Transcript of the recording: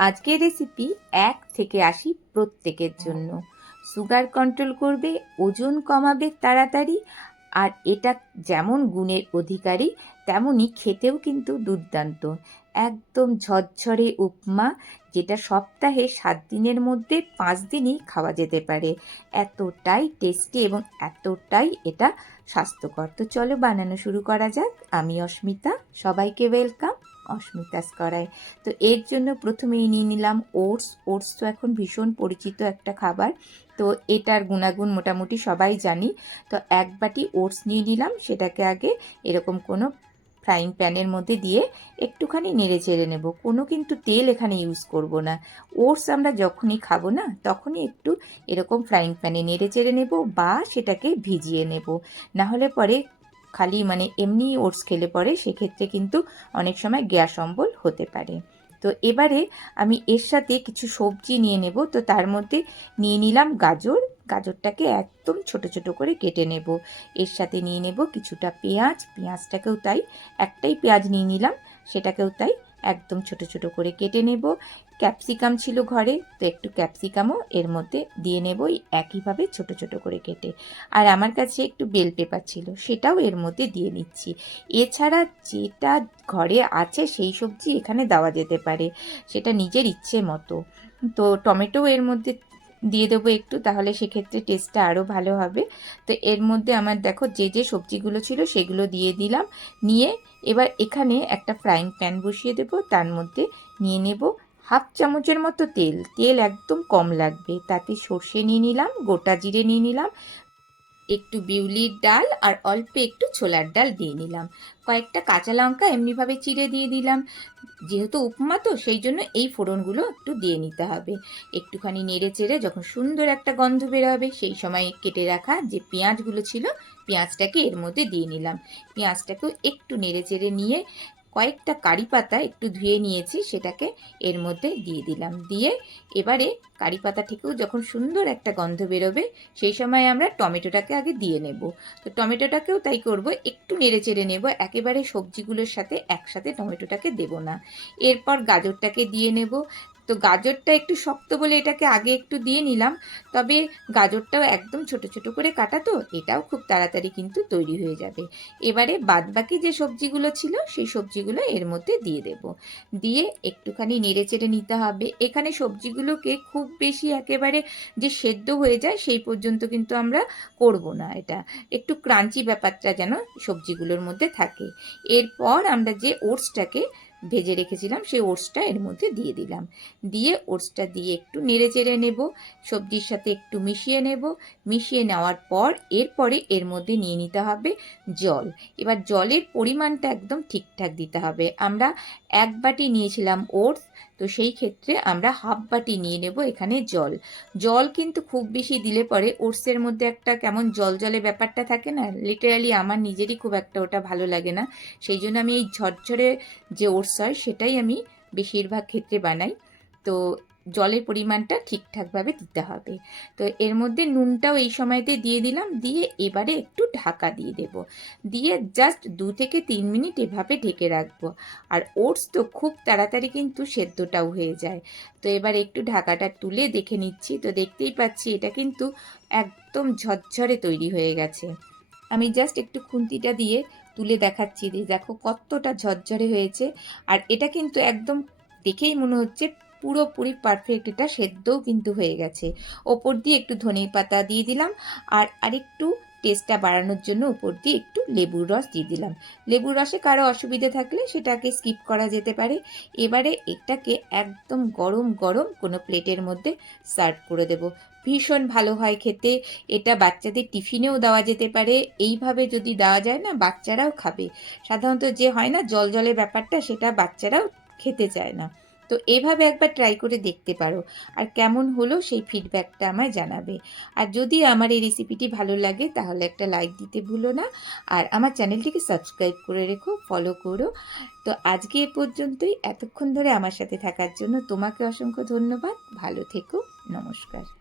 আজকের রেসিপি এক থেকে আশি প্রত্যেকের জন্য। সুগার কন্ট্রোল করবে, ওজন কমাবে তাড়াতাড়ি, আর এটা যেমন গুণের অধিকারী, তেমনই খেতেও কিন্তু দুর্দান্ত। একদম ঝরঝরে উপমা, যেটা সপ্তাহে সাত দিনের মধ্যে পাঁচ দিনই খাওয়া যেতে পারে। এতটাই টেস্টি এবং এতটাই এটা স্বাস্থ্যকর। তো চলো বানানো শুরু করা যাক। আমি অস্মিতা, সবাইকে ওয়েলকাম অস্মিতাস করায় তো এর জন্য প্রথমেই নিয়ে নিলাম ওটস। ওটস তো এখন ভীষণ পরিচিত একটা খাবার। তো এটার গুণাগুণ মোটামুটি সবাই জানি। তো এক বাটি ওটস নিয়ে নিলাম। সেটাকে আগে এরকম কোনো ফ্রাইং প্যানের মধ্যে দিয়ে একটুখানি নেড়ে চেড়ে নেব। কোনো কিন্তু তেল এখানে ইউজ করব না। ওটস আমরা যখনই খাব না, তখনই একটু এরকম ফ্রাইং প্যানে নেড়ে চেড়ে নেব বা সেটাকে ভিজিয়ে নেব। না হলে পরে খালি মানে এমনি ওটস খেলে পরে, সেক্ষেত্রে কিন্তু অনেক সময় গ্যাস অম্বল হতে পারে। তো এবারে আমি এর সাথে কিছু সবজি নিয়ে নেব। তো তার মধ্যে নিয়ে নিলাম গাজর। গাজরটাকে একদম ছোট ছোট করে কেটে নেব। এর সাথে নিয়ে নেব কিছুটা পেঁয়াজ। পেঁয়াজটাকেও তাই একটাই পেঁয়াজ নিয়ে নিলাম। সেটাকেও তাই একদম ছোট ছোট করে কেটে নেব। ক্যাপসিকাম ছিল ঘরে, তো একটু ক্যাপসিকামও এর মধ্যে দিয়ে নেব একইভাবে ছোট ছোট করে কেটে। আর আমার কাছে একটু বেল পেপার ছিল, সেটাও এর মধ্যে দিয়ে নিচ্ছি। এছাড়া যেটা ঘরে আছে সেই সবজি এখানে দেওয়া যেতে পারে, সেটা নিজের ইচ্ছে মতো। তো টমেটো এর মধ্যে দিয়ে দেবো একটু, তাহলে সেক্ষেত্রে টেস্টটা আরও ভালো হবে। তো এর মধ্যে আমার দেখো যে যে সবজিগুলো ছিল সেগুলো দিয়ে দিলাম। নিয়ে এবার এখানে একটা ফ্রাইং প্যান বসিয়ে দেবো, তার মধ্যে নিয়ে নেব হাফ চামচের মতো তেল। তেল একদম কম লাগবে। তাতে সর্ষে নিয়ে নিলাম, গোটা জিরে নিয়ে নিলাম একটু বিউলির ডাল আর অল্প একটু ছোলার ডাল দিয়ে নিলাম। কয়েকটা কাঁচা লঙ্কা এমনিভাবে চিড়ে দিয়ে দিলাম। যেহেতু উপমা তো, সেই জন্য এই ফোড়নগুলো একটু দিয়ে নিতে হবে। একটুখানি নেড়ে চেড়ে যখন সুন্দর একটা গন্ধ বেরোবে, সেই সময় কেটে রাখা যে পেঁয়াজগুলো ছিল, পেঁয়াজটাকে এর মধ্যে দিয়ে নিলাম। পেঁয়াজটাকেও একটু নেড়ে চেড়ে নিয়ে কয়েকটা কারি পাতা একটু ধুয়ে নিয়েছি, সেটাকে এর মধ্যে দিয়ে দিলাম। দিয়ে এবারে কারি পাতা থেকেও যখন সুন্দর একটা গন্ধ বেরোবে, সেই সময় আমরা টমেটোটাকে আগে দিয়ে নেব। তো টমেটোটাকেও তাই করব, একটু নেড়ে চেড়ে নেব, একেবারে সবজিগুলোর সাথে একসাথে টমেটোটাকে দেব না। এরপর গাজরটাকে দিয়ে নেব তো গাজরটা একটু শক্ত বলে এটাকে আগে একটু দিয়ে নিলাম। তবে গাজরটাও একদম ছোট ছোট করে কাটা তো, এটাও খুব তাড়াতাড়ি কিন্তু তৈরি হয়ে যাবে। এবারে বাদবাকি যে সবজিগুলো ছিল, সেই সবজিগুলো এর মধ্যে দিয়ে দেব। দিয়ে একটুখানি নেড়ে চেড়ে নিতে হবে। এখানে সবজিগুলোকে খুব বেশি একেবারে যে সেদ্ধ হয়ে যায়, সেই পর্যন্ত কিন্তু আমরা করব না এটা। একটু ক্রাঞ্চি ব্যাপারটা যেন সবজিগুলোর মধ্যে থাকে। এরপর আমরা যে ওটসটাকে ভেজে রেখেছিলাম, সেই ওটসটা এর মধ্যে দিয়ে দিলাম। দিয়ে ওটসটা দিয়ে একটু নেড়ে চেড়ে নেব, সবজির সাথে একটু মিশিয়ে নেব। মিশিয়ে নেওয়ার পর এরপরে এর মধ্যে নিয়ে নিতে হবে জল। এবার জলের পরিমাণটা একদম ঠিকঠাক দিতে হবে। আমরা এক বাটি নিয়েছিলাম ওটস, তো সেই ক্ষেত্রে আমরা হাফ বাটি নিয়ে নেব এখানে জল। জল কিন্তু খুব বেশি দিলে পরে ওটসের মধ্যে একটা কেমন জল জলে ব্যাপারটা থাকে না লিটারালি আমার নিজেরই খুব একটা ওটা ভালো লাগে না। সেই জন্য আমি এই ঝরঝরে যে ওটস হয় সেটাই আমি বেশিরভাগ ক্ষেত্রে বানাই। তো জলের পরিমাণটা ঠিকঠাকভাবে দিতে হবে। তো এর মধ্যে নুনটাও এই সময়তে দিয়ে দিলাম, দিয়ে এবারে একটু ঢাকা দিয়ে দেব। দিয়ে জাস্ট দু থেকে তিন মিনিট এভাবে ঢেকে রাখব। আর ওটস তো খুব তাড়াতাড়ি কিন্তু সেদ্ধটাও হয়ে যায়। তো এবার একটু ঢাকাটা তুলে দেখে নিচ্ছি। তো দেখতেই পাচ্ছি এটা কিন্তু একদম ঝরঝরে তৈরি হয়ে গেছে। আমি জাস্ট একটু খুন্তিটা দিয়ে তুলে দেখাচ্ছি যে দেখো কতটা ঝরঝরে হয়েছে। আর এটা কিন্তু একদম দেখেই মনে হচ্ছে পুরোপুরি পারফেক্ট এটা সেদ্ধও কিন্তু হয়ে গেছে। ওপর দিয়ে একটু ধনে পাতা দিয়ে দিলাম। আর আরেকটু টেস্টটা বাড়ানোর জন্য উপর দিয়ে একটু লেবুর রস দিয়ে দিলাম। লেবুর রসে কারও অসুবিধে থাকলে সেটাকে স্কিপ করা যেতে পারে। এবারে এটাকে একদম গরম গরম কোনো প্লেটের মধ্যে সার্ভ করে দেব। ভীষণ ভালো হয় খেতে। এটা বাচ্চাদের টিফিনেও দেওয়া যেতে পারে। এইভাবে যদি দেওয়া যায় না, বাচ্চারাও খাবে। সাধারণত যে হয় না, জল জলের ব্যাপারটা, সেটা বাচ্চারাও খেতে চায় না। তো এভাবে একবার ট্রাই করে দেখতে পারো। আর কেমন হলো সেই ফিডব্যাকটা আমায় জানাবে। আর যদি আমার এই রেসিপিটি ভালো লাগে, তাহলে একটা লাইক দিতে ভুলো না। আর আমার চ্যানেলটিকে সাবস্ক্রাইব করে রেখো ফলো করো। তো আজকে এ পর্যন্তই। এতক্ষণ ধরে আমার সাথে থাকার জন্য তোমাকে অসংখ্য ধন্যবাদ। ভালো থেকো। নমস্কার।